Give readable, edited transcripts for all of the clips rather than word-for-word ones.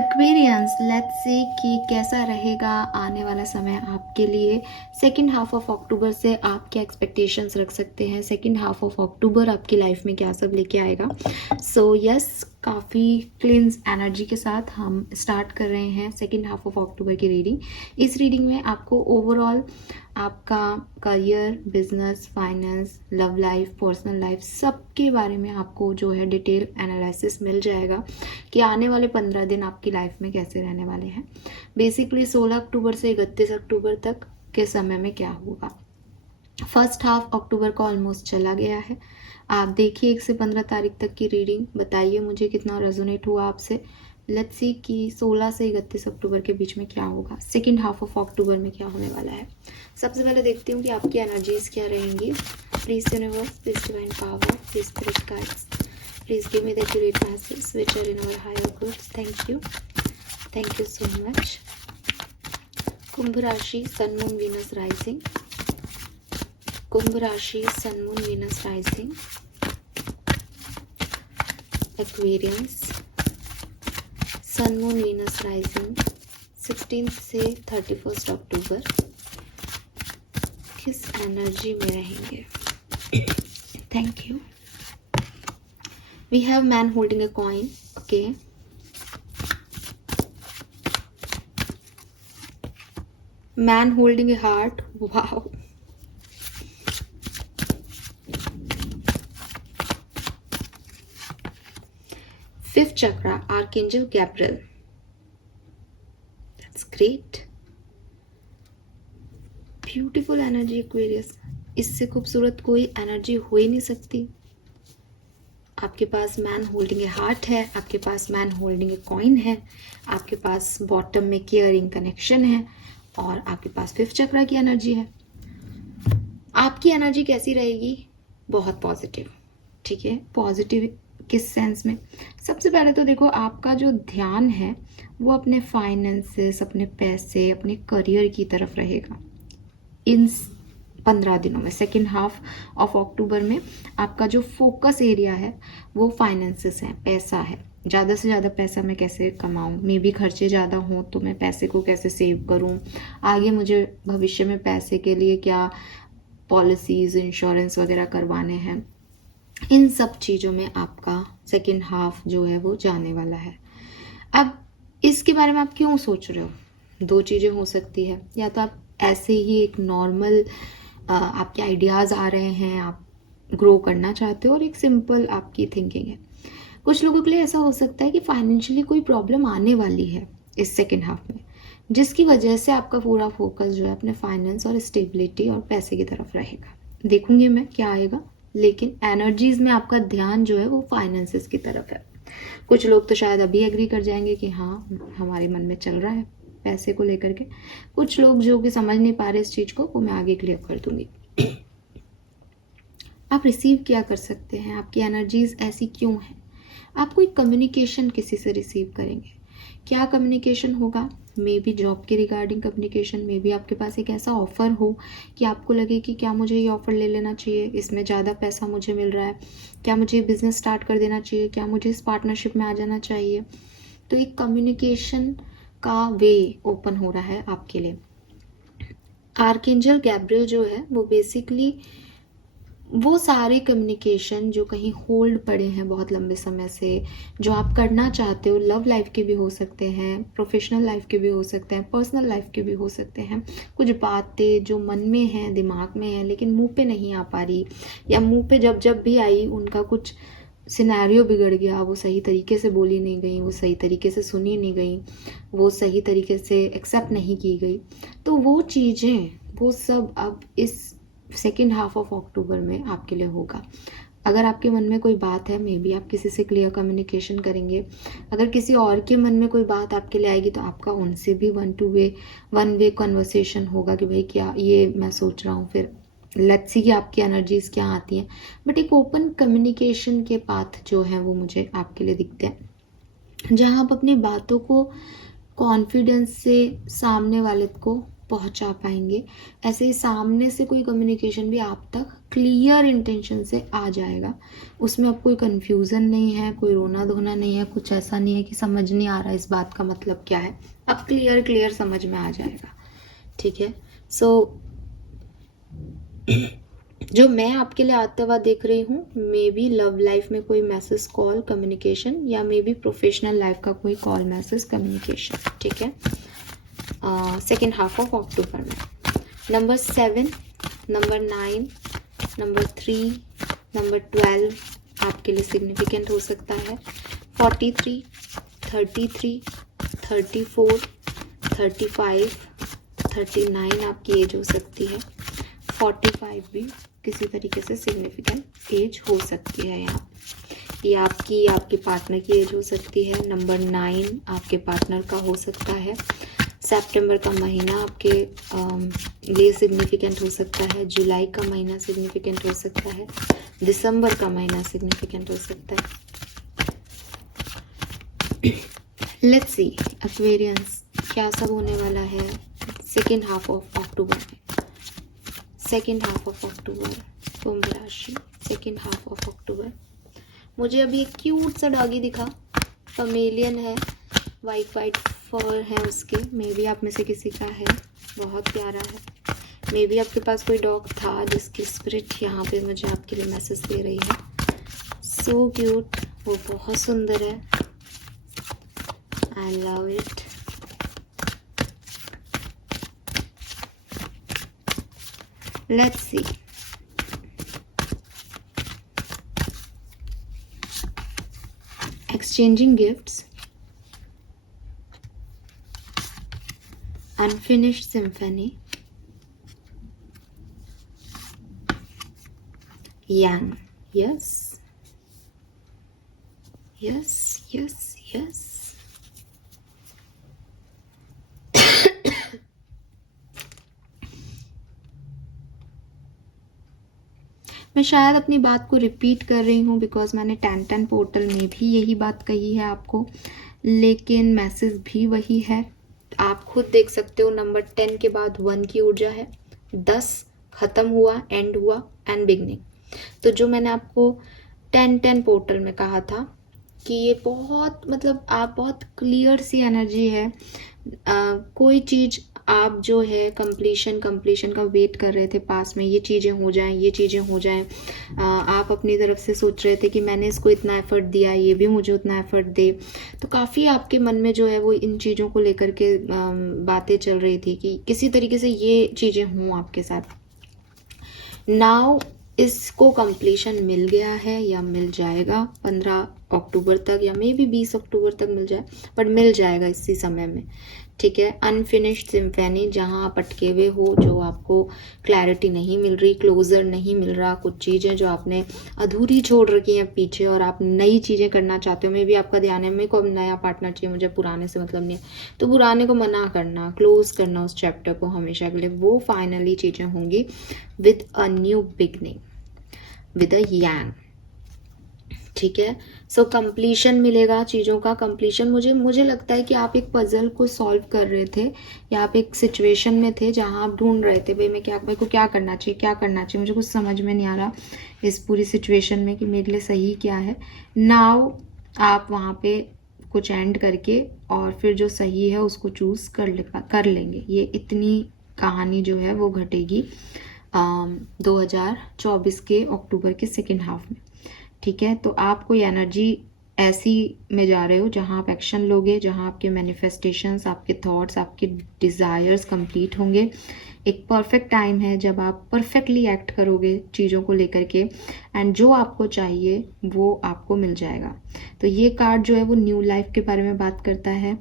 Aquarians, let's see कि कैसा रहेगा आने वाला समय आपके लिए। सेकेंड हाफ ऑफ अक्टूबर से आप क्या एक्सपेक्टेशंस रख सकते हैं? सेकेंड हाफ ऑफ अक्टूबर आपकी लाइफ में क्या सब लेके आएगा? सो यस, काफ़ी क्लींस एनर्जी के साथ हम स्टार्ट कर रहे हैं सेकेंड हाफ ऑफ अक्टूबर की रीडिंग। इस रीडिंग में आपको ओवरऑल आपका career, business, finance, love life, personal life, सबके बारे में आपको जो है डिटेल एनालिसिस मिल जाएगा कि आने वाले 15 दिन आपकी लाइफ में कैसे रहने वाले हैं। बेसिकली 16 अक्टूबर से 31 अक्टूबर तक के समय में क्या होगा। फर्स्ट हाफ अक्टूबर का ऑलमोस्ट चला गया है। आप देखिए 1 से 15 तारीख तक की रीडिंग, बताइए मुझे कितना रेजोनेट हुआ आपसे। लेट्स सी कि 16 से 31 अक्टूबर के बीच में क्या होगा, सेकेंड हाफ ऑफ अक्टूबर में क्या होने वाला है। सबसे पहले देखती हूँ कि आपकी एनर्जीज क्या रहेंगी। Please universe, please divine power, please spirit guides, please give me the accurate messages which are in our higher goods. Thank you so much. कुंभ राशि, सन मून वीनस राइजिंग। कुंभ राशि, sun moon Venus rising. Aquarians, sun moon Venus rising 16 से 31 अक्टूबर किस energy में रहेंगे? Thank you. We have man holding a coin, okay. Man holding a heart, wow. Fifth chakra, Archangel Gabriel. That's great. Beautiful energy Aquarius. इससे खूबसूरत कोई energy हो ही नहीं सकती। आपके पास मैन होल्डिंग ए हार्ट है, आपके पास मैन होल्डिंग ए कॉइन है, आपके पास बॉटम में केयरिंग कनेक्शन है और आपके पास फिफ्थ चक्र की एनर्जी है। आपकी एनर्जी कैसी रहेगी? बहुत पॉजिटिव, ठीक है। पॉजिटिव किस सेंस में? सबसे पहले तो देखो, आपका जो ध्यान है वो अपने फाइनेंसेस, अपने पैसे, अपने करियर की तरफ रहेगा इन 15 दिनों में। सेकेंड हाफ ऑफ अक्टूबर में आपका जो फोकस एरिया है वो फाइनेंसेस है, पैसा है। ज़्यादा से ज़्यादा पैसा मैं कैसे कमाऊँ, मे भी खर्चे ज़्यादा हों तो मैं पैसे को कैसे सेव करूँ, आगे मुझे भविष्य में पैसे के लिए क्या पॉलिसीज़, इंश्योरेंस वगैरह करवाने हैं। इन सब चीज़ों में आपका सेकेंड हाफ जो है वो जाने वाला है। अब इसके बारे में आप क्यों सोच रहे हो? दो चीज़ें हो सकती है, या तो आप ऐसे ही एक नॉर्मल आपके आइडियाज़ आ रहे हैं, आप ग्रो करना चाहते हो, और एक सिंपल आपकी थिंकिंग है। कुछ लोगों के लिए ऐसा हो सकता है कि फाइनेंशियली कोई प्रॉब्लम आने वाली है इस सेकेंड हाफ में, जिसकी वजह से आपका पूरा फोकस जो है अपने फाइनेंस और स्टेबिलिटी और पैसे की तरफ रहेगा। देखूंगी मैं क्या आएगा, लेकिन एनर्जीज में आपका ध्यान जो है वो फाइनेंसेस की तरफ है। कुछ लोग तो शायद अभी एग्री कर जाएंगे कि हाँ, हमारे मन में चल रहा है पैसे को लेकर के। कुछ लोग जो कि समझ नहीं पा रहे इस चीज को, वो मैं आगे क्लियर कर दूंगी। आप रिसीव क्या कर सकते हैं? आपकी एनर्जीज ऐसी क्यों है? आप कोई कम्युनिकेशन किसी से रिसीव करेंगे। क्या कम्युनिकेशन होगा? मे बी जॉब के रिगार्डिंग कम्युनिकेशन, मे बी आपके पास एक ऐसा ऑफर हो कि आपको लगे कि क्या मुझे ये ऑफर ले लेना चाहिए, इसमें ज़्यादा पैसा मुझे मिल रहा है, क्या मुझे बिजनेस स्टार्ट कर देना चाहिए, क्या मुझे इस पार्टनरशिप में आ जाना चाहिए। तो एक कम्युनिकेशन का वे ओपन हो रहा है आपके लिए। आर्कएंजल गैब्रियल जो है वो बेसिकली वो सारे कम्युनिकेशन जो कहीं होल्ड पड़े हैं बहुत लंबे समय से, जो आप करना चाहते हो, लव लाइफ के भी हो सकते हैं, प्रोफेशनल लाइफ के भी हो सकते हैं, पर्सनल लाइफ के भी हो सकते हैं। कुछ बातें जो मन में हैं, दिमाग में हैं, लेकिन मुंह पे नहीं आ पा रही, या मुंह पे जब जब भी आई उनका कुछ सिनेरियो बिगड़ गया, वो सही तरीके से बोली नहीं गई, वो सही तरीके से सुनी नहीं गई, वो सही तरीके से एक्सेप्ट नहीं की गई। तो वो चीज़ें, वो सब अब इस सेकेंड हाफ ऑफ अक्टूबर में आपके लिए होगा। अगर आपके मन में कोई बात है, मे बी आप किसी से क्लियर कम्युनिकेशन करेंगे। अगर किसी और के मन में कोई बात आपके लिए आएगी तो आपका उनसे भी वन वे कन्वर्सेशन होगा कि भाई क्या ये मैं सोच रहा हूँ। फिर लेट्स सी कि आपकी एनर्जीज क्या आती हैं, बट एक ओपन कम्युनिकेशन के पाथ जो है वो मुझे आपके लिए दिखते हैं, जहाँ आप अपनी बातों को कॉन्फिडेंस से सामने वाले को पहुंचा पाएंगे। ऐसे ही सामने से कोई कम्युनिकेशन भी आप तक क्लियर इंटेंशन से आ जाएगा, उसमें अब कोई कन्फ्यूज़न नहीं है, कोई रोना धोना नहीं है, कुछ ऐसा नहीं है कि समझ नहीं आ रहा इस बात का मतलब क्या है, अब क्लियर समझ में आ जाएगा। ठीक है, सो जो मैं आपके लिए आता हुआ देख रही हूँ, मे बी लव लाइफ में कोई मैसेज कॉल कम्युनिकेशन, या मे बी प्रोफेशनल लाइफ का कोई कॉल मैसेज कम्युनिकेशन। ठीक है, सेकेंड हाफ ऑफ अक्टूबर में नंबर 7, नंबर 9, नंबर 3, नंबर 12 आपके लिए सिग्निफिकेंट हो सकता है। 43, 33, 34, 35, 39 आपकी एज हो सकती है। 45 भी किसी तरीके से सिग्निफिकेंट एज हो सकती है यहाँ। ये आपकी आपके पार्टनर की एज हो सकती है। नंबर 9 आपके पार्टनर का हो सकता है। सितंबर का महीना आपके लिए सिग्निफिकेंट हो सकता है। जुलाई का महीना सिग्निफिकेंट हो सकता है। दिसंबर का महीना सिग्निफिकेंट हो सकता है। लेट्स सी एक्वेरियंस क्या सब होने वाला है सेकेंड हाफ ऑफ अक्टूबर में। सेकेंड हाफ ऑफ अक्टूबर कुंभ राशि, सेकेंड हाफ ऑफ अक्टूबर। मुझे अभी एक क्यूट सा डॉगी दिखा, फमेलियन है, वाइट फर है उसके, मे बी आप में से किसी का है, बहुत प्यारा है। मे बी आपके पास कोई डॉग था जिसकी स्पिरिट यहाँ पे मुझे आपके लिए मैसेज दे रही है। सो क्यूट, वो बहुत सुंदर है, I love it. Let's see. Exchanging gifts. Unfinished symphony. Yang. Yes. Yes, yes, yes. मैं शायद अपनी बात को रिपीट कर रही हूँ बिकॉज मैंने 10-10 पोर्टल में भी यही बात कही है आपको, लेकिन मैसेज भी वही है। आप खुद देख सकते हो, नंबर 10 के बाद 1 की ऊर्जा है, 10 खत्म हुआ, एंड हुआ, एंड बिगनिंग। तो जो मैंने आपको 10-10 पोर्टल में कहा था कि ये बहुत मतलब आप बहुत क्लियर सी एनर्जी है। कोई चीज़ आप जो है कंप्लीशन का वेट कर रहे थे पास में, ये चीज़ें हो जाएं, ये चीज़ें हो जाएं। आप अपनी तरफ से सोच रहे थे कि मैंने इसको इतना एफर्ट दिया, ये भी मुझे उतना एफर्ट दे। तो काफ़ी आपके मन में जो है वो इन चीज़ों को लेकर के बातें चल रही थी कि किसी तरीके से ये चीज़ें हों आपके साथ। नाउ इसको कंप्लीशन मिल गया है या मिल जाएगा 15 अक्टूबर तक, या मे बी 20 अक्टूबर तक मिल जाए, बट मिल जाएगा इसी समय में। ठीक है, अनफिनिश्ड सिम्फनी, जहाँ आप अटके हुए हो, जो आपको क्लैरिटी नहीं मिल रही, क्लोजर नहीं मिल रहा, कुछ चीज़ें जो आपने अधूरी छोड़ रखी हैं पीछे और आप नई चीज़ें करना चाहते हो। मे भी आपका ध्यान है मेरे को नया पार्टनर चाहिए, मुझे पुराने से मतलब नहीं है, तो पुराने को मना करना, क्लोज करना उस चैप्टर को हमेशा के लिए, वो फाइनली चीज़ें होंगी with a new beginning, with a yang. ठीक है, सो कंप्लीशन मिलेगा, चीज़ों का कंप्लीशन। मुझे लगता है कि आप एक पजल को सॉल्व कर रहे थे, या आप एक सिचुएशन में थे जहां आप ढूंढ रहे थे भाई मेरे को क्या करना चाहिए, मुझे कुछ समझ में नहीं आ रहा इस पूरी सिचुएशन में कि मेरे लिए सही क्या है। नाउ आप वहाँ पे कुछ एंड करके और फिर जो सही है उसको चूज़ कर लेंगे। ये इतनी कहानी जो है वो घटेगी 2024 के अक्टूबर के सेकेंड हाफ में। ठीक है, तो आप कोई एनर्जी ऐसी में जा रहे हो जहां आप एक्शन लोगे, जहां आपके मैनिफेस्टेशंस, आपके थॉट्स, आपके डिज़ायर्स कंप्लीट होंगे। एक परफेक्ट टाइम है जब आप परफेक्टली एक्ट करोगे चीज़ों को लेकर के, एंड जो आपको चाहिए वो आपको मिल जाएगा। तो ये कार्ड जो है वो न्यू लाइफ के बारे में बात करता है।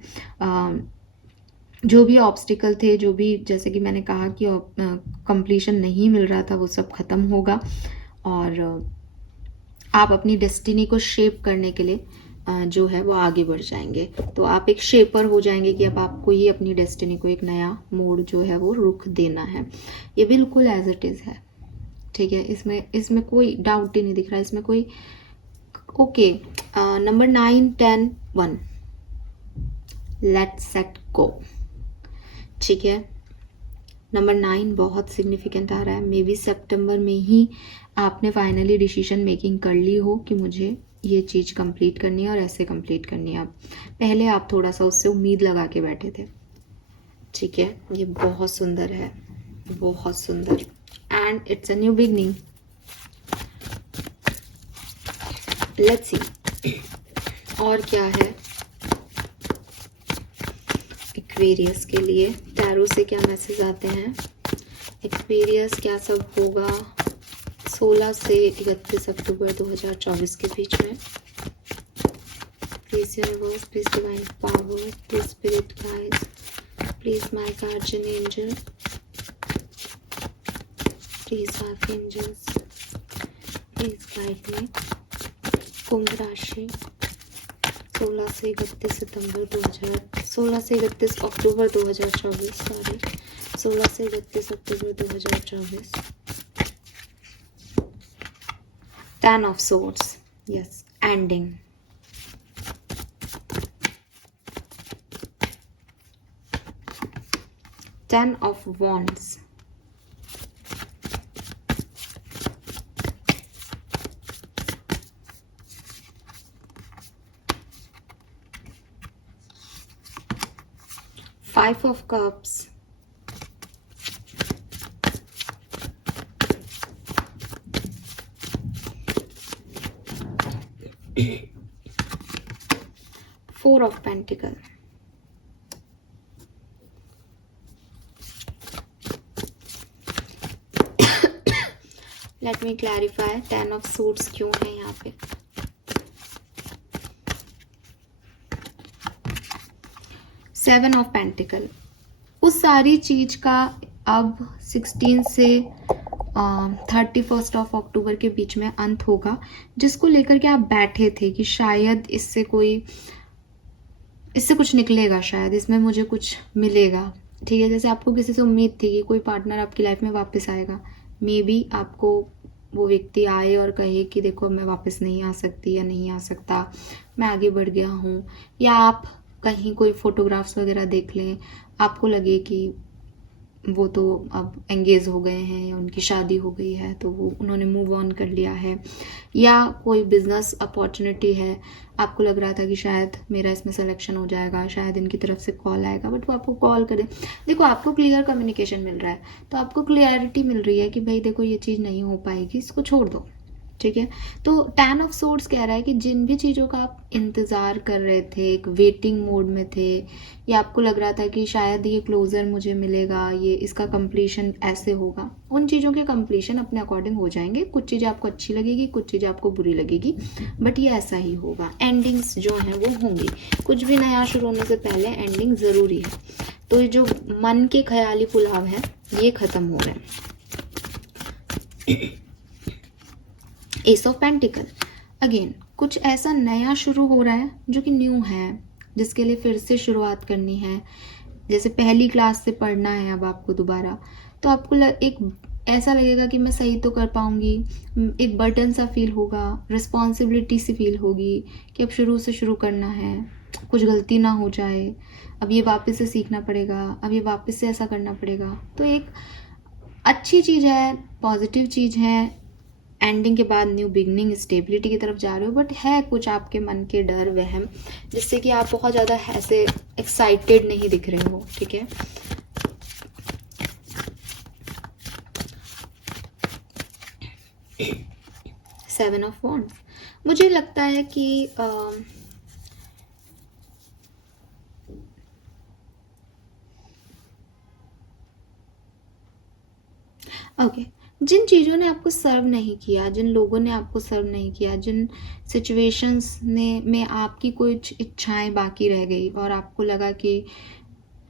जो भी ऑब्स्टिकल थे, जो भी जैसे कि मैंने कहा कि कंप्लीशन नहीं मिल रहा था, वो सब ख़त्म होगा और आप अपनी डेस्टिनी को शेप करने के लिए जो है वो आगे बढ़ जाएंगे। तो आप एक शेपर हो जाएंगे कि अब आपको ही अपनी डेस्टिनी को एक नया मोड़ जो है वो रुख देना है। ये बिल्कुल एज इट इज़ है। ठीक है, इसमें कोई डाउट ही नहीं दिख रहा, इसमें कोई okay. Number 9, 10, 1 let's set go. ठीक है, नंबर 9 बहुत सिग्निफिकेंट आ रहा है। मे बी सितंबर में ही आपने फाइनली डिसीजन मेकिंग कर ली हो कि मुझे ये चीज़ कंप्लीट करनी है और ऐसे कंप्लीट करनी है। अब पहले आप थोड़ा सा उससे उम्मीद लगा के बैठे थे, ठीक है। ये बहुत सुंदर है, बहुत सुंदर, and it's a new beginning. Let's see और क्या है एक्वेरियस के लिए, टैरो से क्या मैसेज आते हैं। एक्वेरियस क्या सब होगा 16 से 31 अक्टूबर 2024 के बीच में। Please universe, please divine power, please spirit guides, please my guardian angel, please archangels, please guide me. कुंभ राशि 16 से 31 अक्टूबर 2024, सॉरी 16 से 31 अक्टूबर 2024। 10 of swords, yes, ending. Ten of wands. Five of cups. Four of Pentacles. Let me clarify 10 of Swords क्यों है यहाँ पे। Seven of Pentacles, उस सारी चीज का अब 16 से 31 ऑफ अक्टूबर के बीच में अंत होगा, जिसको लेकर के आप बैठे थे कि शायद इससे कुछ निकलेगा, शायद इसमें मुझे कुछ मिलेगा, ठीक है। जैसे आपको किसी से उम्मीद थी कि कोई पार्टनर आपकी लाइफ में वापस आएगा, मे बी आपको वो व्यक्ति आए और कहे कि देखो मैं वापस नहीं आ सकती या नहीं आ सकता, मैं आगे बढ़ गया हूँ, या आप कहीं कोई फोटोग्राफ्स वगैरह देख लें, आपको लगे कि वो तो अब एंगेज हो गए हैं या उनकी शादी हो गई है तो वो उन्होंने मूव ऑन कर लिया है, या कोई बिजनेस अपॉर्चुनिटी है, आपको लग रहा था कि शायद मेरा इसमें सिलेक्शन हो जाएगा, शायद इनकी तरफ से कॉल आएगा, बट वो आपको कॉल करे। देखो आपको क्लियर कम्युनिकेशन मिल रहा है, तो आपको क्लियरिटी मिल रही है कि भाई देखो ये चीज़ नहीं हो पाएगी, इसको छोड़ दो, ठीक है। तो 10 ऑफ सोर्ड्स कह रहा है कि जिन भी चीज़ों का आप इंतज़ार कर रहे थे, एक वेटिंग मोड में थे, या आपको लग रहा था कि शायद ये क्लोजर मुझे मिलेगा, ये इसका कंप्लीशन ऐसे होगा, उन चीज़ों के कंप्लीशन अपने अकॉर्डिंग हो जाएंगे। कुछ चीज़ें आपको अच्छी लगेगी, कुछ चीज़ें आपको बुरी लगेगी, बट ये ऐसा ही होगा। एंडिंग्स जो हैं वो होंगी, कुछ भी नया शुरू होने से पहले एंडिंग ज़रूरी है। तो ये जो मन के ख्याली पुलाव है ये ख़त्म हो रहे हैं। एस ऑफ पेंटिकल, अगेन कुछ ऐसा नया शुरू हो रहा है जो कि न्यू है, जिसके लिए फिर से शुरुआत करनी है। जैसे पहली क्लास से पढ़ना है अब आपको दोबारा, तो आपको एक ऐसा लगेगा कि मैं सही तो कर पाऊंगी, एक बर्डन सा फील होगा, रिस्पॉन्सिबिलिटी सी फील होगी कि अब शुरू से शुरू करना है, कुछ गलती ना हो जाए, अब ये वापस से सीखना पड़ेगा, अब ये वापस से ऐसा करना पड़ेगा। तो एक अच्छी चीज़ है, पॉजिटिव चीज़ है। एंडिंग के बाद न्यू बिगनिंग, स्टेबिलिटी की तरफ जा रहे हो, बट है कुछ आपके मन के डर वहम जिससे कि आप बहुत ज़्यादा ऐसे एक्साइटेड नहीं दिख रहे हो, ठीक है। सेवन ऑफ वॉन्ड्स, मुझे लगता है कि ओके जिन चीज़ों ने आपको सर्व नहीं किया, जिन लोगों ने आपको सर्व नहीं किया, जिन सिचुएशंस में आपकी कुछ इच्छाएं बाकी रह गई और आपको लगा कि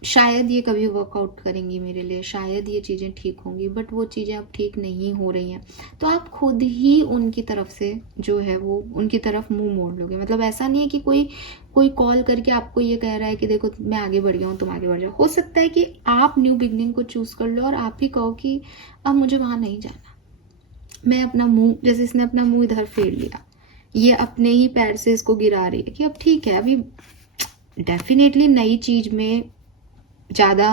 शायद ये कभी वर्कआउट करेंगी मेरे लिए, शायद ये चीज़ें ठीक होंगी, बट वो चीज़ें अब ठीक नहीं हो रही हैं, तो आप खुद ही उनकी तरफ से जो है वो उनकी तरफ मुंह मोड़ लोगे। मतलब ऐसा नहीं है कि कोई कॉल करके आपको ये कह रहा है कि देखो मैं आगे बढ़ गया हूँ, तुम आगे बढ़ जाओ। हो सकता है कि आप न्यू बिगनिंग को चूज़ कर लो और आप ही कहो कि अब मुझे वहाँ नहीं जाना, मैं अपना मुँह, जैसे इसने अपना मुँह इधर फेर लिया, ये अपने ही पैर से इसको गिरा रही है कि अब ठीक है, अभी डेफिनेटली नई चीज़ में ज़्यादा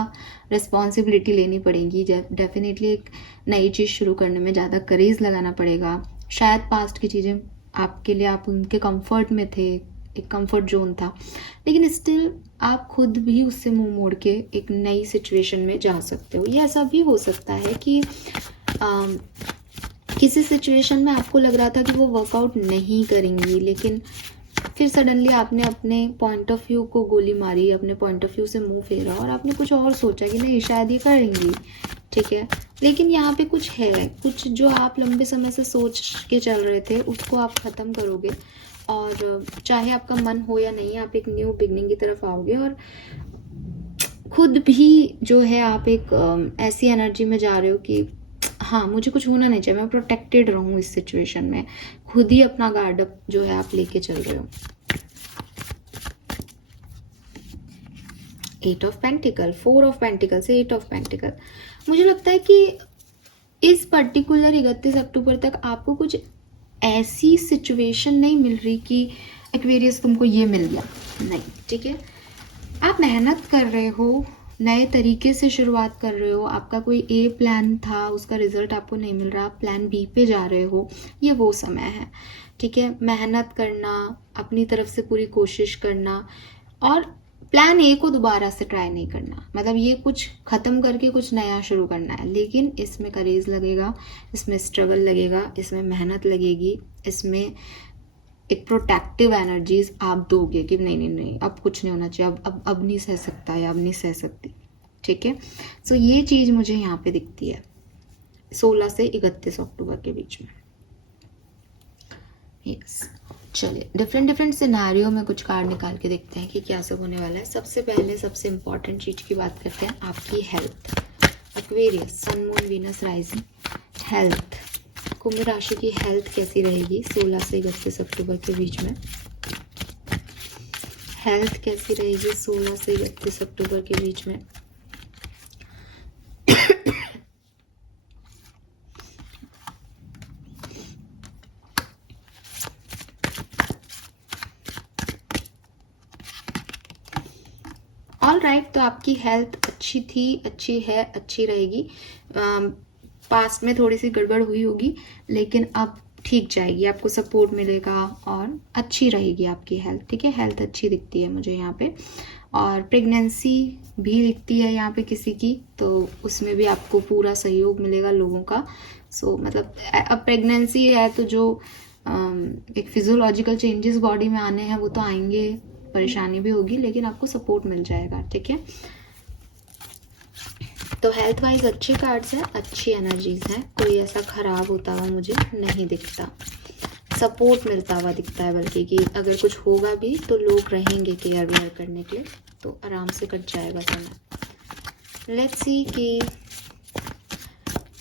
रिस्पॉन्सिबिलिटी लेनी पड़ेगी, डेफिनेटली एक नई चीज़ शुरू करने में ज़्यादा करेज लगाना पड़ेगा। शायद पास्ट की चीज़ें आपके लिए, आप उनके कंफर्ट में थे, एक कंफर्ट जोन था, लेकिन स्टिल आप खुद भी उससे मुंह मोड़ के एक नई सिचुएशन में जा सकते हो। ये ऐसा भी हो सकता है कि किसी सिचुएशन में आपको लग रहा था कि वो वर्कआउट नहीं करेंगी, लेकिन फिर सडनली आपने अपने पॉइंट ऑफ व्यू को गोली मारी, अपने पॉइंट ऑफ व्यू से मुंह फेरा और आपने कुछ और सोचा कि नहीं शायद ये करेंगी, ठीक है। लेकिन यहाँ पे कुछ है, कुछ जो आप लंबे समय से सोच के चल रहे थे उसको आप ख़त्म करोगे, और चाहे आपका मन हो या नहीं, आप एक न्यू बिगनिंग की तरफ आओगे। और खुद भी जो है आप एक ऐसी एनर्जी में जा रहे हो कि हाँ मुझे कुछ होना नहीं चाहिए, मैं प्रोटेक्टेड रहूँ इस सिचुएशन में, खुद ही अपना गार्ड अप जो है आप लेके चल रहे हो। 8 ऑफ पेंटिकल, 4 ऑफ पेंटिकल से 8 ऑफ पेंटिकल। मुझे लगता है कि इस पर्टिकुलर 31 अक्टूबर तक आपको कुछ ऐसी सिचुएशन नहीं मिल रही कि एक्वेरियस तुमको ये मिल गया, नहीं, ठीक है। आप मेहनत कर रहे हो, नए तरीके से शुरुआत कर रहे हो, आपका कोई ए प्लान था उसका रिजल्ट आपको नहीं मिल रहा, आप प्लान बी पे जा रहे हो, ये वो समय है, ठीक है। मेहनत करना, अपनी तरफ से पूरी कोशिश करना, और प्लान ए को दोबारा से ट्राई नहीं करना, मतलब ये कुछ ख़त्म करके कुछ नया शुरू करना है। लेकिन इसमें करेज लगेगा, इसमें स्ट्रगल लगेगा, इसमें मेहनत लगेगी, इसमें एक प्रोटेक्टिव एनर्जीज आप दोगे कि नहीं नहीं नहीं अब कुछ नहीं होना चाहिए, अब नहीं सह सकता या अब नहीं सह सकती, ठीक है। सो ये चीज़ मुझे यहाँ पे दिखती है 16 से 31 अक्टूबर के बीच में। यस, चलिए डिफरेंट सिनेरियो में कुछ कार्ड निकाल के देखते हैं कि क्या सब होने वाला है। सबसे पहले सबसे इम्पॉर्टेंट चीज़ की बात करते हैं, आपकी health. Aquarius, sun moon Venus rising, health. कुंभ राशि की हेल्थ कैसी रहेगी 16 से 31 अक्टूबर के बीच में? हेल्थ कैसी रहेगी 16 से 31 अक्टूबर के बीच में? ऑलराइट, तो आपकी हेल्थ अच्छी थी, अच्छी है, अच्छी रहेगी। पास्ट में थोड़ी सी गड़बड़ हुई होगी, लेकिन अब ठीक जाएगी, आपको सपोर्ट मिलेगा और अच्छी रहेगी आपकी हेल्थ, ठीक है। हेल्थ अच्छी दिखती है मुझे यहाँ पे, और प्रेगनेंसी भी दिखती है यहाँ पे किसी की, तो उसमें भी आपको पूरा सहयोग मिलेगा लोगों का। सो मतलब अब प्रेगनेंसी है तो जो एक फिजियोलॉजिकल चेंजेस बॉडी में आने हैं वो तो आएंगे, परेशानी भी होगी, लेकिन आपको सपोर्ट मिल जाएगा, ठीक है। तो हेल्थ वाइज अच्छे कार्ड्स हैं, अच्छी एनर्जीज हैं, कोई ऐसा खराब होता हुआ मुझे नहीं दिखता, सपोर्ट मिलता हुआ दिखता है, बल्कि कि अगर कुछ होगा भी तो लोग रहेंगे केयर वेयर करने के लिए, तो आराम से कट जाएगा समय। लेट्स सी कि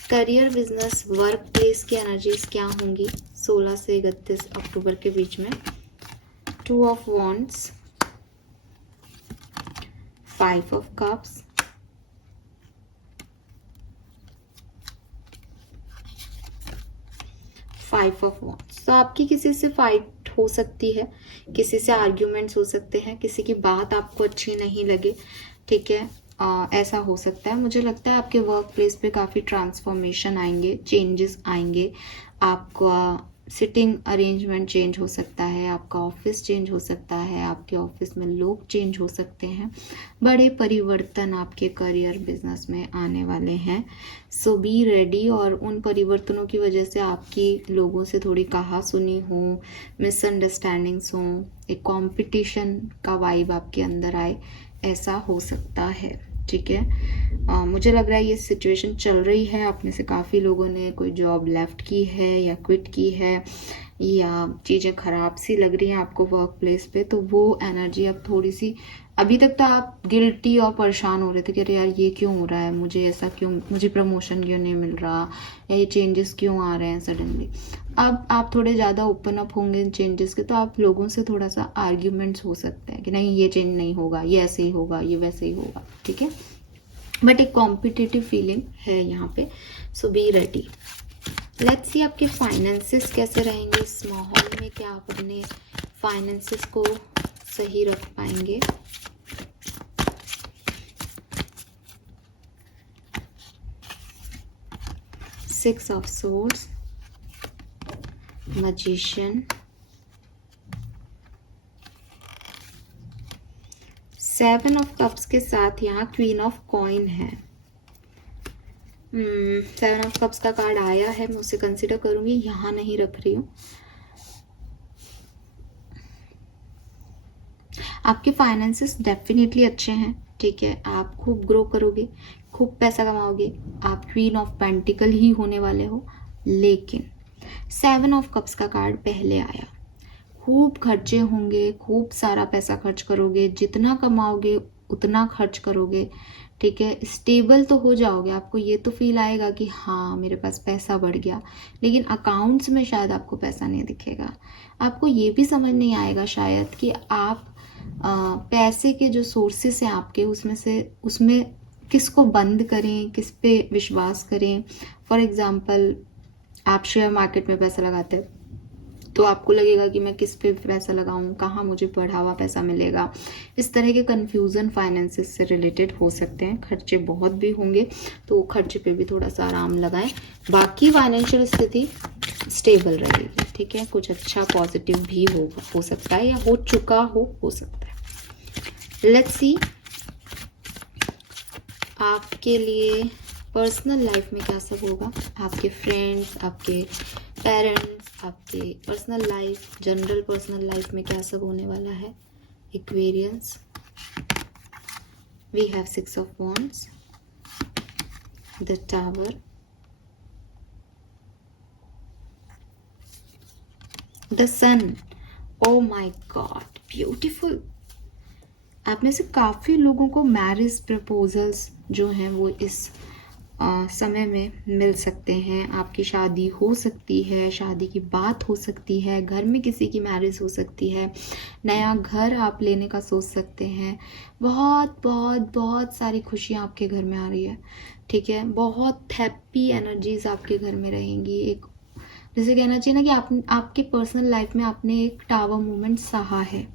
करियर, बिजनेस, वर्क प्लेस की एनर्जीज क्या होंगी 16 से 31 अक्टूबर के बीच में। 2 of wands, 5 of cups, 5 of wands. तो आपकी किसी से फाइट हो सकती है, किसी से आर्ग्यूमेंट्स हो सकते हैं, किसी की बात आपको अच्छी नहीं लगे, ठीक है। ऐसा हो सकता है। मुझे लगता है आपके वर्क प्लेस पे काफ़ी ट्रांसफॉर्मेशन आएंगे, चेंजेस आएंगे, आपका सिटिंग अरेंजमेंट चेंज हो सकता है, आपका ऑफिस चेंज हो सकता है, आपके ऑफिस में लोग चेंज हो सकते हैं, बड़े परिवर्तन आपके करियर बिजनेस में आने वाले हैं। सो बी रेडी, और उन परिवर्तनों की वजह से आपकी लोगों से थोड़ी कहा सुनी हो, मिसअंडरस्टैंडिंग्स हो, एक कंपटीशन का वाइब आपके अंदर आए, ऐसा हो सकता है, ठीक है। मुझे लग रहा है ये सिचुएशन चल रही है, आप में से काफ़ी लोगों ने कोई जॉब लेफ्ट की है या क्विट की है, या चीज़ें ख़राब सी लग रही हैं आपको वर्क प्लेस पे, तो वो एनर्जी अब थोड़ी सी, अभी तक तो आप गिल्टी और परेशान हो रहे थे कि अरे यार ये क्यों हो रहा है, मुझे ऐसा क्यों, मुझे प्रमोशन क्यों नहीं मिल रहा, या ये चेंजेस क्यों आ रहे हैं सडनली। अब आप थोड़े ज़्यादा ओपन अप होंगे इन चेंजेस के, तो आप लोगों से थोड़ा सा आर्ग्यूमेंट्स हो सकते हैं कि नहीं ये चेंज नहीं होगा, ये ऐसे ही होगा, ये वैसे ही होगा, ठीक है। बट एक कॉम्पिटिटिव फीलिंग है यहाँ पे, सो बी रेडी। लेट्स सी आपके फाइनेंसेस कैसे रहेंगे इस माहौल में, क्या आप अपने फाइनेंसेस को सही रख पाएंगे। 6 of swords, magician, 7 of cups के साथ यहाँ queen of coin है। 7 of cups का कार्ड आया है, मैं उसे कंसिडर करूंगी, यहाँ नहीं रख रही हूँ। आपके फाइनेंसेस डेफिनेटली अच्छे हैं, ठीक है, आप खूब ग्रो करोगे, खूब पैसा कमाओगे, आप क्वीन ऑफ पेंटिकल ही होने वाले हो। लेकिन 7 ऑफ कप्स का कार्ड पहले आया, खूब खर्चे होंगे, खूब सारा पैसा खर्च करोगे, जितना कमाओगे उतना खर्च करोगे, ठीक है, स्टेबल तो हो जाओगे, आपको ये तो फील आएगा कि हाँ मेरे पास पैसा बढ़ गया, लेकिन अकाउंट्स में शायद आपको पैसा नहीं दिखेगा। आपको ये भी समझ नहीं आएगा शायद कि आप पैसे के जो सोर्सेस हैं आपके, उसमें किसको बंद करें, किस पे विश्वास करें। फॉर एग्जांपल आप शेयर मार्केट में पैसा लगाते हैं तो आपको लगेगा कि मैं किस पे पैसा लगाऊं, कहाँ मुझे बढ़ावा पैसा मिलेगा। इस तरह के कंफ्यूजन फाइनेंसेस से रिलेटेड हो सकते हैं। खर्चे बहुत भी होंगे तो खर्चे पे भी थोड़ा सा आराम लगाएं, बाकी फाइनेंशियल स्थिति स्टेबल रहेगी, ठीक है। कुछ अच्छा पॉजिटिव भी हो सकता है या हो चुका हो सकता है। लेट्स सी आपके लिए पर्सनल लाइफ में क्या सब होगा, आपके फ्रेंड्स, आपके पेरेंट्स, आपके personal life, general personal life में क्या सब होने वाला है। Aquarians, we have 6 of wands, the tower, the sun. Oh my god, beautiful. आप में से काफ़ी लोगों को मैरिज प्रपोजल्स जो हैं वो इस समय में मिल सकते हैं। आपकी शादी हो सकती है, शादी की बात हो सकती है, घर में किसी की मैरिज हो सकती है, नया घर आप लेने का सोच सकते हैं। बहुत बहुत बहुत सारी खुशियाँ आपके घर में आ रही है, ठीक है। बहुत हैप्पी एनर्जीज आपके घर में रहेंगी। एक जैसे कहना चाहिए ना कि आपके पर्सनल लाइफ में आपने एक टावर मूवमेंट सहा है,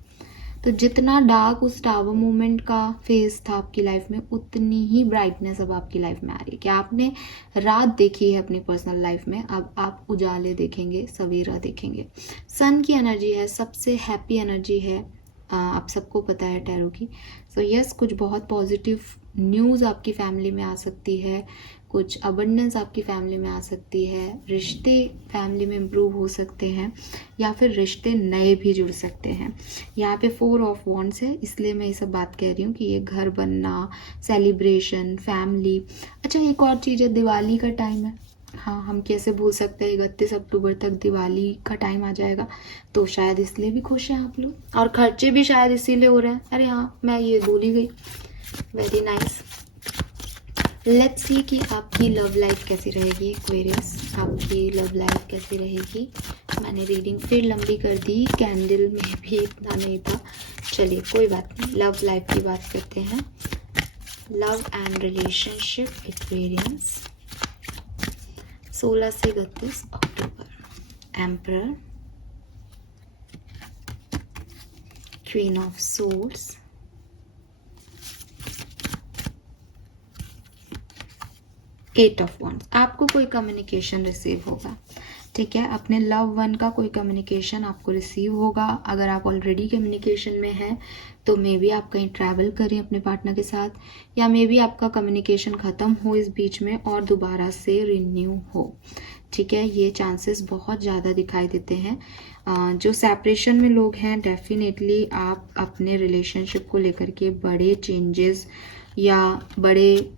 तो जितना डार्क उस टावर मूवमेंट का फेज था आपकी लाइफ में, उतनी ही ब्राइटनेस अब आपकी लाइफ में आ रही है। कि आपने रात देखी है अपनी पर्सनल लाइफ में, अब आप उजाले देखेंगे, सवेरा देखेंगे। सन की एनर्जी है, सबसे हैप्पी एनर्जी है, आप सबको पता है टैरो की। सो यस, कुछ बहुत पॉजिटिव न्यूज़ आपकी फैमिली में आ सकती है, कुछ अबंडेंस आपकी फैमिली में आ सकती है, रिश्ते फैमिली में इम्प्रूव हो सकते हैं, या फिर रिश्ते नए भी जुड़ सकते हैं। यहाँ पे 4 ऑफ वॉन्ड्स है, इसलिए मैं ये सब बात कह रही हूँ कि ये घर बनना, सेलिब्रेशन, फैमिली। अच्छा, एक और चीज़ है, दिवाली का टाइम है। हाँ, हम कैसे भूल सकते हैं, 31 अक्टूबर तक दिवाली का टाइम आ जाएगा, तो शायद इसलिए भी खुश हैं आप लोग, और खर्चे भी शायद इसीलिए हो रहे हैं। अरे हाँ, मैं ये भूल ही गई। Very nice. लेट्स सी कि आपकी लव लाइफ कैसी रहेगी एक्वेरियस, आपकी लव लाइफ कैसी रहेगी। मैंने रीडिंग फिर लंबी कर दी, कैंडल में भी इतना नहीं था। चलिए कोई बात नहीं, लव लाइफ की बात करते हैं। लव एंड रिलेशनशिप एक्वेरियंस, 16 से 31 अक्टूबर। Emperor, queen of swords, eight of wands. आपको कोई कम्युनिकेशन रिसीव होगा, ठीक है, अपने लव वन का कोई कम्युनिकेशन आपको रिसीव होगा। अगर आप ऑलरेडी कम्युनिकेशन में हैं तो मे बी आप कहीं ट्रैवल करें अपने पार्टनर के साथ, या मे बी आपका कम्युनिकेशन ख़त्म हो इस बीच में और दोबारा से रिन्यू हो, ठीक है। ये चांसेस बहुत ज़्यादा दिखाई देते हैं। जो सेपरेशन में लोग हैं, डेफिनेटली आप अपने रिलेशनशिप को लेकर के बड़े चेंजेस या बड़े,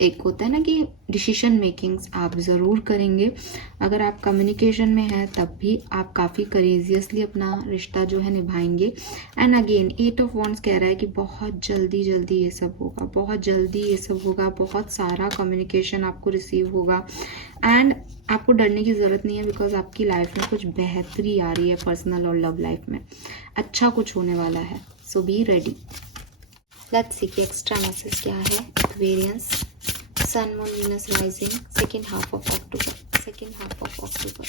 एक होता है ना कि डिसीजन मेकिंग्स आप ज़रूर करेंगे। अगर आप कम्युनिकेशन में हैं तब भी आप काफ़ी करेजियसली अपना रिश्ता जो है निभाएंगे। एंड अगेन 8 ऑफ वॉन्ड्स कह रहा है कि बहुत जल्दी जल्दी ये सब होगा, बहुत जल्दी ये सब होगा, बहुत सारा कम्युनिकेशन आपको रिसीव होगा। एंड आपको डरने की ज़रूरत नहीं है, बिकॉज आपकी लाइफ में कुछ बेहतरी आ रही है, पर्सनल और लव लाइफ में अच्छा कुछ होने वाला है। सो बी रेडी। लेट्स सी कि एक्स्ट्रा मैसेज क्या है Aquarians. Sun, Moon, Venus rising, second half of October, second half of October,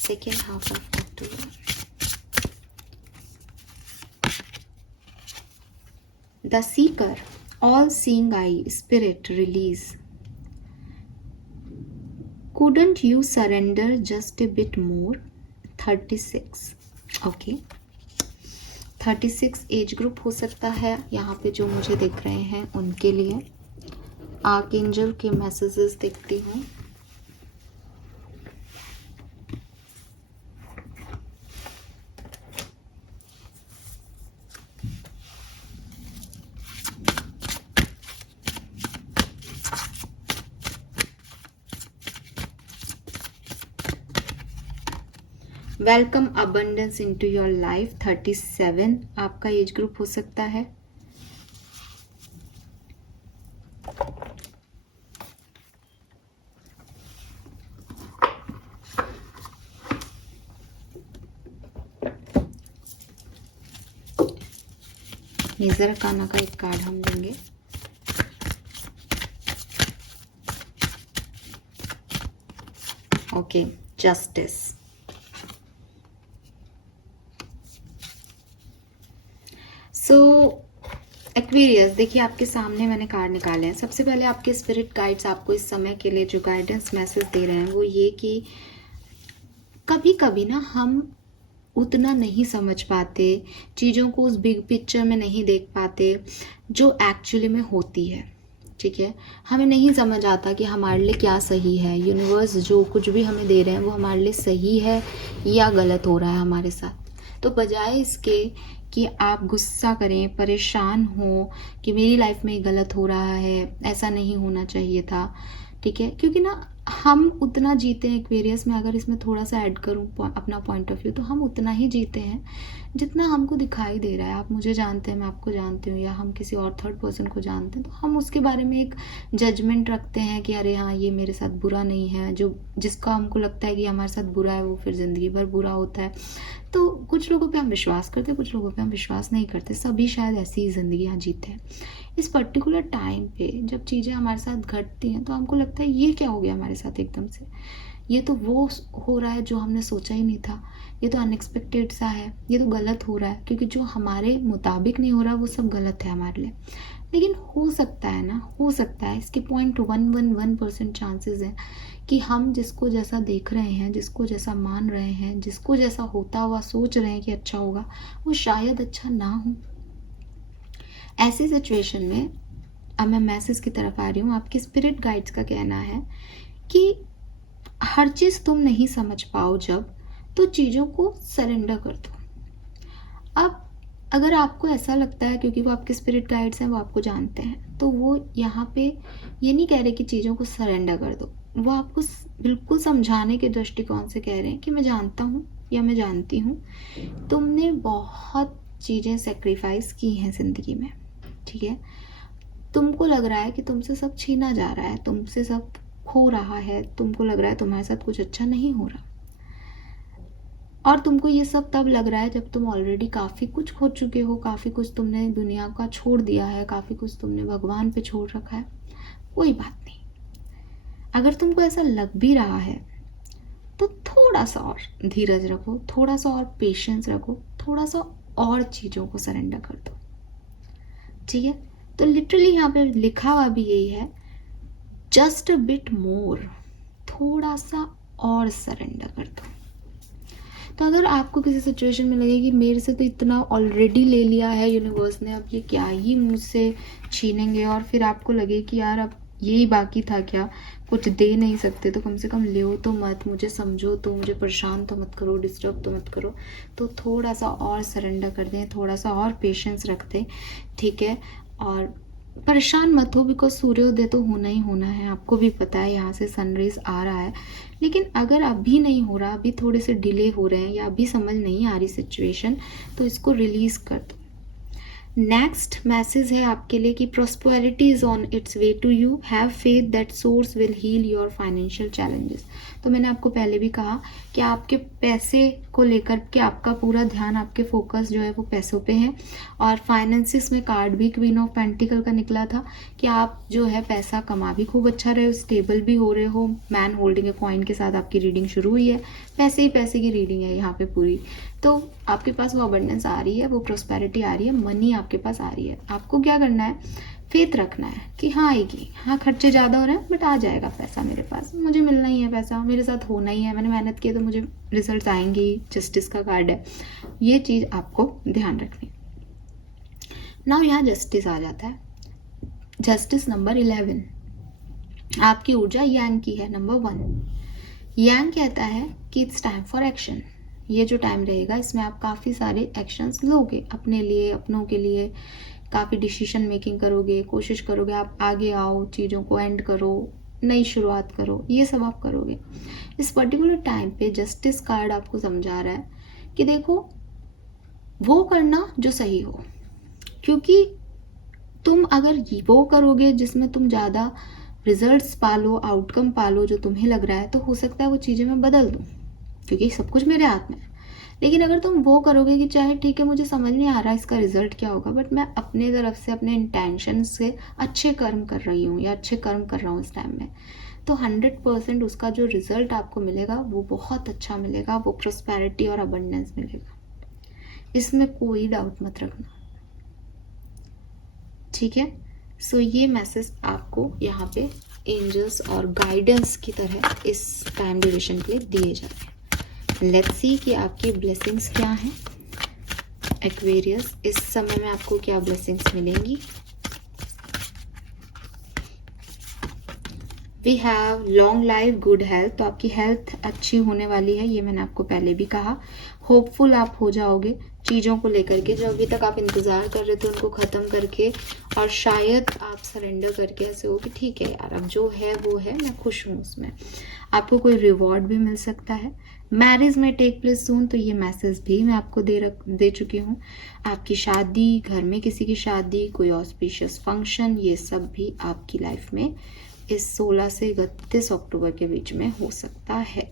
second half of October. The seeker, all seeing eye, spirit, release. Couldn't you surrender just a bit more? 36. Okay 36 age group हो सकता है यहाँ पे जो मुझे दिख रहे हैं उनके लिए। आर्कएंजल के मैसेजेस देखती हूँ। Welcome abundance into your life. 37 आपका एज ग्रुप हो सकता है। नेजर काना का एक कार्ड हम लेंगे। Okay justice. सो एक्वेरियस, देखिए आपके सामने मैंने कार्ड निकाले हैं। सबसे पहले आपके स्पिरिट गाइड्स आपको इस समय के लिए जो गाइडेंस मैसेज दे रहे हैं वो ये कि कभी कभी ना हम उतना नहीं समझ पाते चीज़ों को, उस बिग पिक्चर में नहीं देख पाते जो एक्चुअली में होती है। ठीक है, हमें नहीं समझ आता कि हमारे लिए क्या सही है। यूनिवर्स जो कुछ भी हमें दे रहे हैं वो हमारे लिए सही है या गलत हो रहा है हमारे साथ। तो बजाय इसके कि आप गुस्सा करें, परेशान हो कि मेरी लाइफ में गलत हो रहा है, ऐसा नहीं होना चाहिए था, ठीक है, क्योंकि ना हम उतना जीते हैं एक्वेरियस में। अगर इसमें थोड़ा सा ऐड करूं अपना पॉइंट ऑफ व्यू, तो हम उतना ही जीते हैं जितना हमको दिखाई दे रहा है। आप मुझे जानते हैं, मैं आपको जानती हूँ, या हम किसी और थर्ड पर्सन को जानते हैं, तो हम उसके बारे में एक जजमेंट रखते हैं कि अरे हाँ ये मेरे साथ बुरा नहीं है। जो जिसका हमको लगता है कि हमारे साथ बुरा है वो फिर ज़िंदगी भर बुरा होता है। तो कुछ लोगों पे हम विश्वास करते हैं, कुछ लोगों पे हम विश्वास नहीं करते। सभी शायद ऐसी ही ज़िंदगियाँ जीते हैं। इस पर्टिकुलर टाइम पे जब चीज़ें हमारे साथ घटती हैं तो हमको लगता है ये क्या हो गया हमारे साथ एकदम से, ये तो वो हो रहा है जो हमने सोचा ही नहीं था, ये तो अनएक्सपेक्टेड सा है, ये तो गलत हो रहा है, क्योंकि जो हमारे मुताबिक नहीं हो रहा वो सब गलत है हमारे लिए। लेकिन हो सकता है ना, हो सकता है, इसके 0.111% चांसेस हैं कि हम जिसको जैसा देख रहे हैं, जिसको जैसा मान रहे हैं, जिसको जैसा होता हुआ सोच रहे हैं कि अच्छा होगा, वो शायद अच्छा ना हो। ऐसी सिचुएशन में अब मैं मैसेज की तरफ आ रही हूँ। आपके स्पिरिट गाइड्स का कहना है कि हर चीज़ तुम नहीं समझ पाओ जब, तो चीज़ों को सरेंडर कर दो। अब अगर आपको ऐसा लगता है, क्योंकि वो आपके स्पिरिट गाइड्स हैं, वो आपको जानते हैं, तो वो यहाँ पे ये नहीं कह रहे कि चीज़ों को सरेंडर कर दो। वो आपको बिल्कुल समझाने के दृष्टिकोण से कह रहे हैं कि मैं जानता हूँ या मैं जानती हूँ तुमने बहुत चीज़ें सेक्रीफाइस की हैं ज़िंदगी में, ठीक है। तुमको लग रहा है कि तुमसे सब छीना जा रहा है, तुमसे सब खो रहा है, तुमको लग रहा है तुम्हारे साथ कुछ अच्छा नहीं हो रहा, और तुमको ये सब तब लग रहा है जब तुम ऑलरेडी काफ़ी कुछ खो चुके हो, काफ़ी कुछ तुमने दुनिया का छोड़ दिया है, काफ़ी कुछ तुमने भगवान पे छोड़ रखा है। कोई बात नहीं, अगर तुमको ऐसा लग भी रहा है तो थोड़ा सा और धीरज रखो, थोड़ा सा और पेशेंस रखो, थोड़ा सा और चीज़ों को सरेंडर कर दो, ठीक है। तो लिटरली यहाँ पे लिखा हुआ भी यही है, जस्ट अ बिट मोर, थोड़ा सा और सरेंडर कर दो। तो अगर आपको किसी सिचुएशन में लगे कि मेरे से तो इतना ऑलरेडी ले लिया है यूनिवर्स ने, अब ये क्या ही मुझसे छीनेंगे, और फिर आपको लगे कि यार अब यही बाकी था क्या, कुछ दे नहीं सकते तो कम से कम ले तो मत, मुझे समझो तो, मुझे परेशान तो मत करो, डिस्टर्ब तो मत करो, तो थोड़ा सा और सरेंडर कर दें, थोड़ा सा और पेशेंस रख दें, ठीक है। और परेशान मत हो, बिकॉज सूर्योदय तो होना ही होना है, आपको भी पता है यहाँ से सनराइज आ रहा है। लेकिन अगर अभी नहीं हो रहा, अभी थोड़े से डिले हो रहे हैं, या अभी समझ नहीं आ रही सिचुएशन, तो इसको रिलीज़ कर दो। नेक्स्ट मैसेज है आपके लिए कि prosperity is on its way to you, have faith that source will heal your financial challenges. तो मैंने आपको पहले भी कहा कि आपके पैसे को लेकर के आपका पूरा ध्यान, आपके फोकस जो है वो पैसों पे है। और फाइनेंसिस में कार्ड भी क्वीन ऑफ पेंटिकल का निकला था कि आप जो है पैसा कमा भी खूब अच्छा रहे हो, स्टेबल भी हो रहे हो। मैन होल्डिंग ए कॉइन के साथ आपकी रीडिंग शुरू हुई है, पैसे ही पैसे की रीडिंग है यहाँ पे पूरी। तो आपके पास वो अबंडेंस आ रही है, वो प्रॉस्पेरिटी आ रही है, मनी आपके पास आ रही है। आपको क्या करना है, फेथ रखना है कि हाँ आएगी, हाँ खर्चे ज़्यादा हो रहे हैं बट आ जाएगा पैसा मेरे पास, मुझे मिलना ही है पैसा, मेरे साथ होना ही है, मैंने मेहनत की है तो मुझे रिजल्ट आएंगे ही। जस्टिस का कार्ड है, ये चीज़ आपको ध्यान रखनी। नाउ यहाँ जस्टिस आ जाता है। जस्टिस नंबर 11, आपकी ऊर्जा यांग की है। नंबर 1 यांग कहता है कि इट्स टाइम फॉर एक्शन। ये जो टाइम रहेगा इसमें आप काफ़ी सारे एक्शंस लोगे अपने लिए, अपनों के लिए, काफ़ी डिसीजन मेकिंग करोगे, कोशिश करोगे आप आगे आओ, चीज़ों को एंड करो, नई शुरुआत करो, ये सब आप करोगे। इस पर्टिकुलर टाइम पे जस्टिस कार्ड आपको समझा रहा है कि देखो वो करना जो सही हो, क्योंकि तुम अगर वो करोगे जिसमें तुम ज़्यादा रिजल्ट्स पालो, आउटकम पालो जो तुम्हें लग रहा है, तो हो सकता है वो चीज़ें मैं बदल दूँ, क्योंकि सब कुछ मेरे हाथ में है। लेकिन अगर तुम वो करोगे कि चाहे ठीक है मुझे समझ नहीं आ रहा इसका रिजल्ट क्या होगा, बट मैं अपने तरफ से, अपने इंटेंशन से अच्छे कर्म कर रही हूँ या अच्छे कर्म कर रहा हूँ इस टाइम में, तो 100% उसका जो रिजल्ट आपको मिलेगा वो बहुत अच्छा मिलेगा, वो प्रोस्पेरिटी और अबंडेंस मिलेगा, इसमें कोई डाउट मत रखना, ठीक है। सो ये मैसेज आपको यहाँ पे एंजल्स और गाइडेंस की तरह इस टाइम ड्यूरेशन के लिए दिए जा रहे हैं। लेट्स सी कि आपकी ब्लेसिंग्स क्या हैं एक्वेरियस, इस समय में आपको क्या ब्लेसिंग्स मिलेंगी। We have long life, good health, तो आपकी हेल्थ अच्छी होने वाली है, ये मैंने आपको पहले भी कहा। होपफुल आप हो जाओगे चीज़ों को लेकर के, जो अभी तक आप इंतज़ार कर रहे थे उनको ख़त्म करके, और शायद आप सरेंडर करके ऐसे हो कि ठीक है यार अब जो है वो है, मैं खुश हूँ उसमें। आपको कोई रिवॉर्ड भी मिल सकता है। मैरिज में टेक प्लेस सून, तो ये मैसेज भी मैं आपको दे चुकी हूँ। आपकी शादी, घर में किसी की शादी, कोई ऑस्पिशियस फंक्शन, ये सब भी आपकी लाइफ में इस 16 से 31 अक्टूबर के बीच में हो सकता है।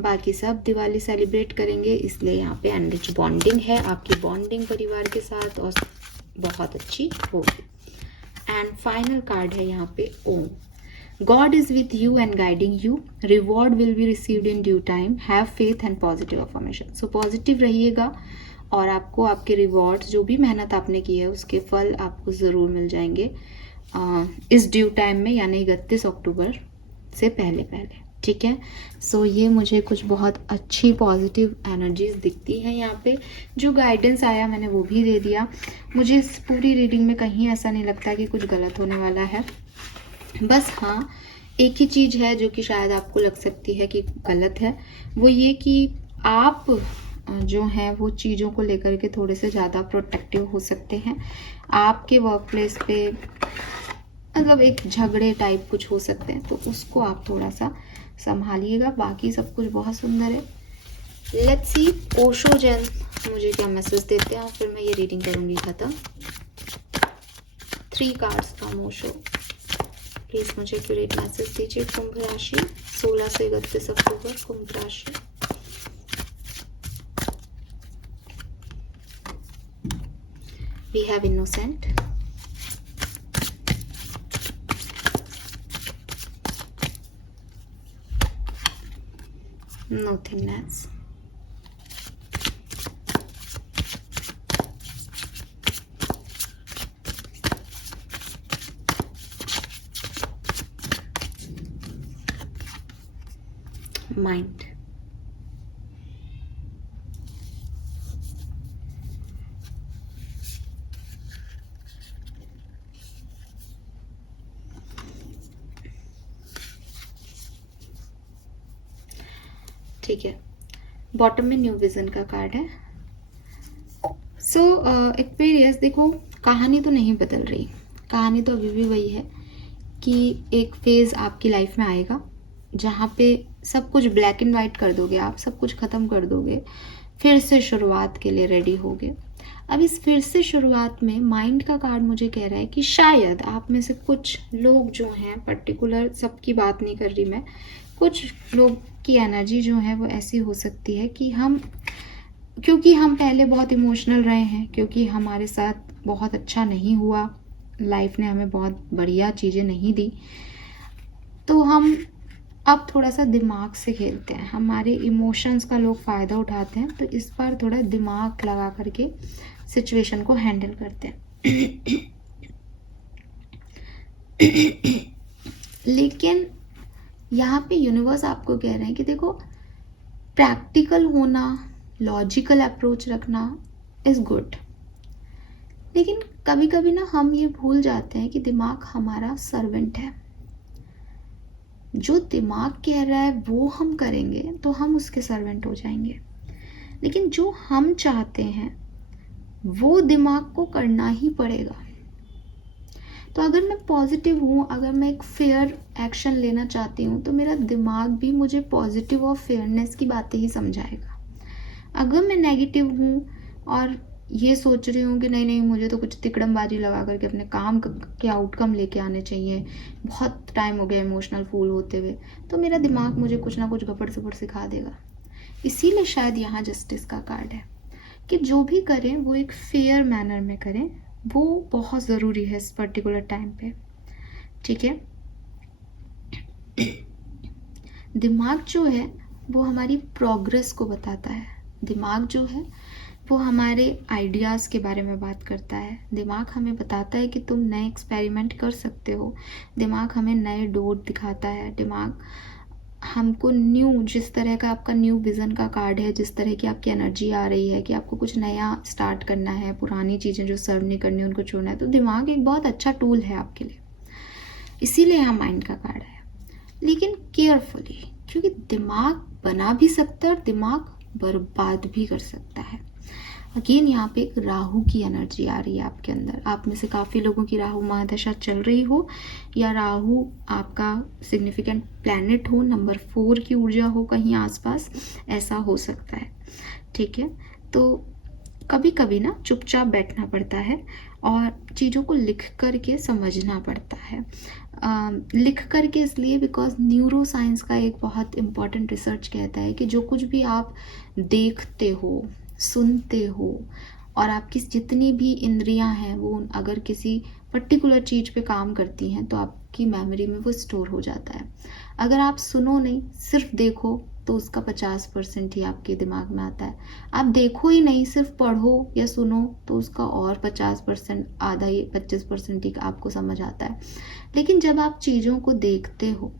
बाकी सब दिवाली सेलिब्रेट करेंगे, इसलिए यहाँ पे एनरिच बॉन्डिंग है, आपकी बॉन्डिंग परिवार के साथ और बहुत अच्छी होगी। एंड फाइनल कार्ड है यहाँ पे ओम। God is with you and guiding you. Reward will be received in due time. Have faith and positive affirmation. So positive रहिएगा और आपको आपके रिवॉर्ड्स, जो भी मेहनत आपने की है उसके फल आपको ज़रूर मिल जाएंगे इस ड्यू टाइम में, यानी 31 अक्टूबर से पहले पहले, ठीक है। सो ये मुझे कुछ बहुत अच्छी पॉजिटिव एनर्जीज दिखती हैं यहाँ पे। जो गाइडेंस आया मैंने वो भी दे दिया। मुझे इस पूरी रीडिंग में कहीं ऐसा नहीं लगता कि कुछ गलत होने वाला है। बस हाँ, एक ही चीज़ है जो कि शायद आपको लग सकती है कि गलत है, वो ये कि आप जो हैं वो चीज़ों को लेकर के थोड़े से ज़्यादा प्रोटेक्टिव हो सकते हैं। आपके वर्क प्लेस पे मतलब एक झगड़े टाइप कुछ हो सकते हैं, तो उसको आप थोड़ा सा संभालिएगा। बाकी सब कुछ बहुत सुंदर है। लेट्स सी ओशो जैन मुझे क्या मैसेज देते हैं और फिर मैं ये रीडिंग करूँगी ख़त्म। 3 कार्ड्स फ्रॉम ओशो, प्लीज मुझे एक्यूरेट मैसेज दीजिए। कुंभ राशि 16 से 31 अक्टूबर, कुंभ राशि। We have innocent, nothingness, mind. ठीक है, बॉटम में न्यू विजन का कार्ड है। सो एक्वेरियस, देखो कहानी तो नहीं बदल रही, कहानी तो अभी भी वही है कि एक फेज आपकी लाइफ में आएगा जहाँ पे सब कुछ ब्लैक एंड वाइट कर दोगे, आप सब कुछ ख़त्म कर दोगे, फिर से शुरुआत के लिए रेडी होगे। अब इस फिर से शुरुआत में माइंड का कार्ड मुझे कह रहा है कि शायद आप में से कुछ लोग जो हैं, पर्टिकुलर सबकी बात नहीं कर रही मैं, कुछ लोग की एनर्जी जो है वो ऐसी हो सकती है कि क्योंकि हम पहले बहुत इमोशनल रहे हैं, क्योंकि हमारे साथ बहुत अच्छा नहीं हुआ, लाइफ ने हमें बहुत बढ़िया चीज़ें नहीं दी, तो हम अब थोड़ा सा दिमाग से खेलते हैं, हमारे इमोशंस का लोग फ़ायदा उठाते हैं, तो इस बार थोड़ा दिमाग लगा करके सिचुएशन को हैंडल करते हैं। लेकिन यहाँ पे यूनिवर्स आपको कह रहे हैं कि देखो, प्रैक्टिकल होना, लॉजिकल अप्रोच रखना इज़ गुड, लेकिन कभी कभी ना हम ये भूल जाते हैं कि दिमाग हमारा सर्वेंट है। जो दिमाग कह रहा है वो हम करेंगे तो हम उसके सर्वेंट हो जाएंगे, लेकिन जो हम चाहते हैं वो दिमाग को करना ही पड़ेगा। तो अगर मैं पॉजिटिव हूँ, अगर मैं एक फेयर एक्शन लेना चाहती हूँ, तो मेरा दिमाग भी मुझे पॉजिटिव और फेयरनेस की बातें ही समझाएगा। अगर मैं नेगेटिव हूँ और ये सोच रही हूँ कि नहीं नहीं, मुझे तो कुछ तिकड़मबाजी लगा करके अपने काम के आउटकम लेके आने चाहिए, बहुत टाइम हो गया इमोशनल फूल होते हुए, तो मेरा दिमाग मुझे कुछ ना कुछ गपड़ सपड़ सिखा देगा। इसीलिए शायद यहाँ जस्टिस का कार्ड है कि जो भी करें वो एक फेयर मैनर में करें, वो बहुत ज़रूरी है इस पर्टिकुलर टाइम पे। ठीक है। दिमाग जो है वो हमारी प्रोग्रेस को बताता है। दिमाग जो है वो हमारे आइडियाज़ के बारे में बात करता है। दिमाग हमें बताता है कि तुम नए एक्सपेरिमेंट कर सकते हो। दिमाग हमें नए डोर दिखाता है। दिमाग हमको न्यू, जिस तरह का आपका न्यू विज़न का कार्ड है, जिस तरह की आपकी एनर्जी आ रही है कि आपको कुछ नया स्टार्ट करना है, पुरानी चीज़ें जो सर्व नहीं करनी उनको छोड़ना है, तो दिमाग एक बहुत अच्छा टूल है आपके लिए। इसीलिए यहाँ माइंड का कार्ड है, लेकिन केयरफुली, क्योंकि दिमाग बना भी सकता है और दिमाग बर्बाद भी कर सकता है। अगेन यहाँ पे एक राहु की एनर्जी आ रही है आपके अंदर। आप में से काफ़ी लोगों की राहु महादशा चल रही हो, या राहु आपका सिग्निफिकेंट प्लैनेट हो, नंबर 4 की ऊर्जा हो कहीं आसपास, ऐसा हो सकता है। ठीक है। तो कभी कभी ना चुपचाप बैठना पड़ता है और चीज़ों को लिख करके समझना पड़ता है। लिख करके इसलिए बिकॉज न्यूरो साइंस का एक बहुत इम्पॉर्टेंट रिसर्च कहता है कि जो कुछ भी आप देखते हो, सुनते हो, और आपकी जितनी भी इंद्रियां हैं वो अगर किसी पर्टिकुलर चीज़ पे काम करती हैं तो आपकी मेमोरी में वो स्टोर हो जाता है। अगर आप सुनो नहीं, सिर्फ देखो, तो उसका 50% ही आपके दिमाग में आता है। आप देखो ही नहीं, सिर्फ पढ़ो या सुनो, तो उसका और 50%, आधा ही 25% ही आपको समझ आता है। लेकिन जब आप चीज़ों को देखते हो,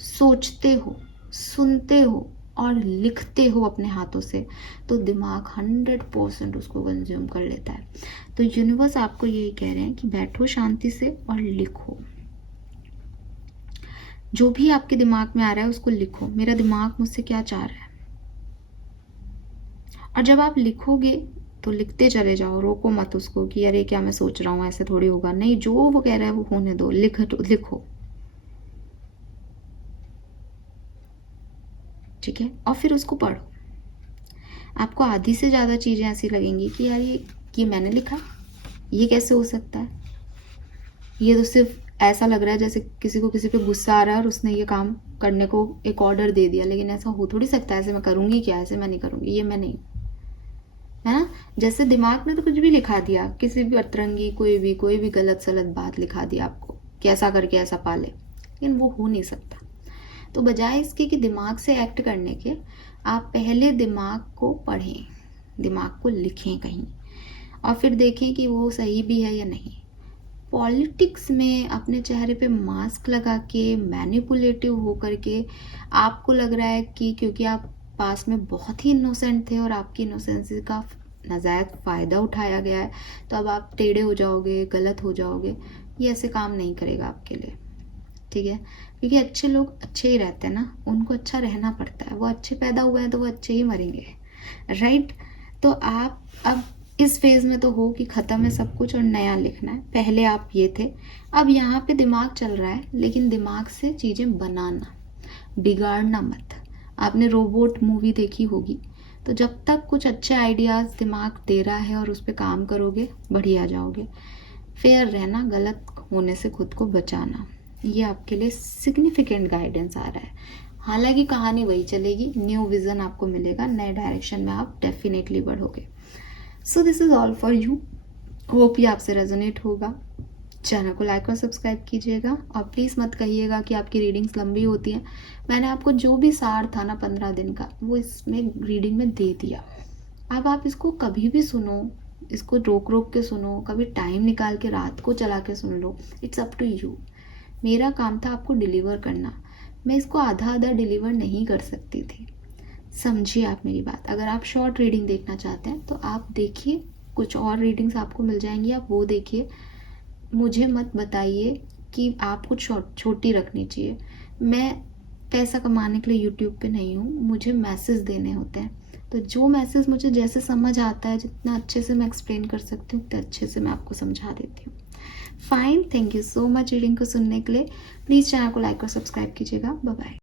सोचते हो, सुनते हो और लिखते हो अपने हाथों से, तो दिमाग 100% उसको कंज्यूम कर लेता है। तो यूनिवर्स आपको यही कह रहे हैं कि बैठो शांति से और लिखो। जो भी आपके दिमाग में आ रहा है उसको लिखो, मेरा दिमाग मुझसे क्या चाह रहा है। और जब आप लिखोगे तो लिखते चले जाओ, रोको मत उसको कि अरे क्या मैं सोच रहा हूँ, ऐसे थोड़ी होगा। नहीं, जो वो कह रहा है वो होने दो, लिखो। ठीक है। और फिर उसको पढ़ो। आपको आधी से ज़्यादा चीज़ें ऐसी लगेंगी कि यार ये मैंने लिखा, ये कैसे हो सकता है, ये तो सिर्फ ऐसा लग रहा है जैसे किसी को किसी पे गुस्सा आ रहा है और उसने ये काम करने को एक ऑर्डर दे दिया, लेकिन ऐसा हो थोड़ी सकता है, ऐसे मैं करूँगी क्या, ऐसे मैं नहीं करूँगी, ये मैं नहीं, है ना। जैसे दिमाग ने तो कुछ भी लिखा दिया, किसी भी अतरंगी कोई भी गलत सलत बात लिखा दिया आपको कि ऐसा करके ऐसा पाले, लेकिन वो हो नहीं सकता। तो बजाय इसके कि दिमाग से एक्ट करने के, आप पहले दिमाग को पढ़ें, दिमाग को लिखें कहीं, और फिर देखें कि वो सही भी है या नहीं। पॉलिटिक्स में अपने चेहरे पे मास्क लगा के, मैनिपुलेटिव होकर के, आपको लग रहा है कि क्योंकि आप पास में बहुत ही इनोसेंट थे और आपकी इनोसेंसी का नाजायज फ़ायदा उठाया गया है, तो अब आप टेढ़े हो जाओगे, गलत हो जाओगे। ये ऐसे काम नहीं करेगा आपके लिए। ठीक है। क्योंकि अच्छे लोग अच्छे ही रहते हैं ना, उनको अच्छा रहना पड़ता है। वो अच्छे पैदा हुए हैं तो वो अच्छे ही मरेंगे, राइट। तो आप अब इस फेज में तो हो कि ख़त्म है सब कुछ और नया लिखना है। पहले आप ये थे, अब यहाँ पे दिमाग चल रहा है, लेकिन दिमाग से चीज़ें बनाना, बिगाड़ना मत। आपने रोबोट मूवी देखी होगी, तो जब तक कुछ अच्छे आइडियाज़ दिमाग दे रहा है और उस पर काम करोगे, बढ़िया जाओगे। फेयर रहना, गलत होने से खुद को बचाना, ये आपके लिए सिग्निफिकेंट गाइडेंस आ रहा है। हालांकि कहानी वही चलेगी, न्यू विज़न आपको मिलेगा, नए डायरेक्शन में आप डेफिनेटली बढ़ोगे। So this is all for you. Hope ये आपसे रेजोनेट होगा। चैनल को लाइक और सब्सक्राइब कीजिएगा, और प्लीज़ मत कहिएगा कि आपकी रीडिंग्स लंबी होती हैं। मैंने आपको जो भी सार था ना 15 दिन का, वो इसमें रीडिंग में दे दिया। अब आप इसको कभी भी सुनो, इसको रोक रोक के सुनो, कभी टाइम निकाल के रात को चला के सुन लो, इट्स अप टू यू। मेरा काम था आपको डिलीवर करना, मैं इसको आधा आधा डिलीवर नहीं कर सकती थी। समझिए आप मेरी बात। अगर आप शॉर्ट रीडिंग देखना चाहते हैं तो आप देखिए, कुछ और रीडिंग्स आपको मिल जाएंगी, आप वो देखिए। मुझे मत बताइए कि आपको छोटी रखनी चाहिए। मैं पैसा कमाने के लिए यूट्यूब पे नहीं हूँ, मुझे मैसेज देने होते हैं। तो जो मैसेज मुझे जैसे समझ आता है, जितना अच्छे से मैं एक्सप्लेन कर सकती हूँ उतने अच्छे से मैं आपको समझा देती हूँ। Fine, thank you so much reading को सुनने के लिए। प्लीज़ चैनल को लाइक और सब्सक्राइब कीजिएगा। Bye bye.